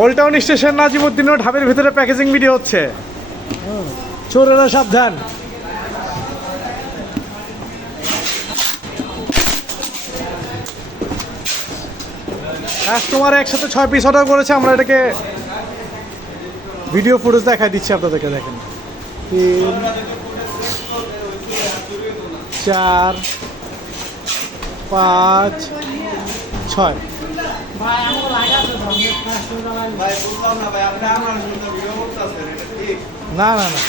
Old town station Nazimuddin ও ঢাবের ভিতরে packaging video হচ্ছে। চোরেরা সাবধান। কাস্টমার একসাথে 6 পিস অর্ডার করেছে, আমরা এটাকে ভিডিও ফুটেজ দেখাই দিচ্ছি আপনাদেরকে। দেখেন 3 4 5 6। না না না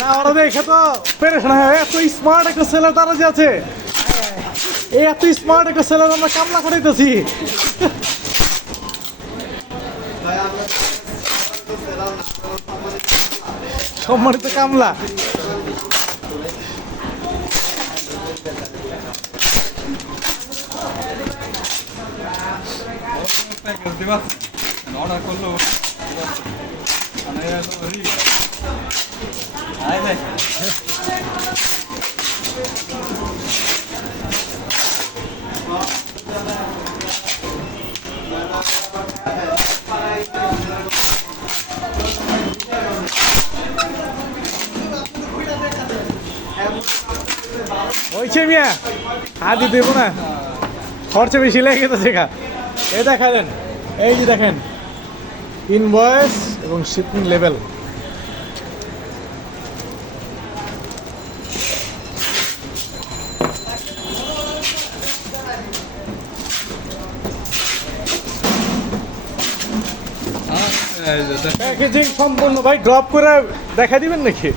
না, ওরা দেখে তো পেরেশান হয়। এত স্মার্ট একটা সেলার তারা যে আছে, এই এত স্মার্ট একটা সেলার আমরা কামলা করাইতেছি। সম্মানিত কামলা। অর্ডার করলো হয়েছে মিয়া, হাত দেবো না, খরচা বেশি লেগে গেছে। এই দেখালেন, এই যে দেখেন ইনভয়েস এবং শিপিং লেভেল। প্যাকেজিং সম্পূর্ণ ভাই, ড্রপ করে দেখা দিবেন নাকি?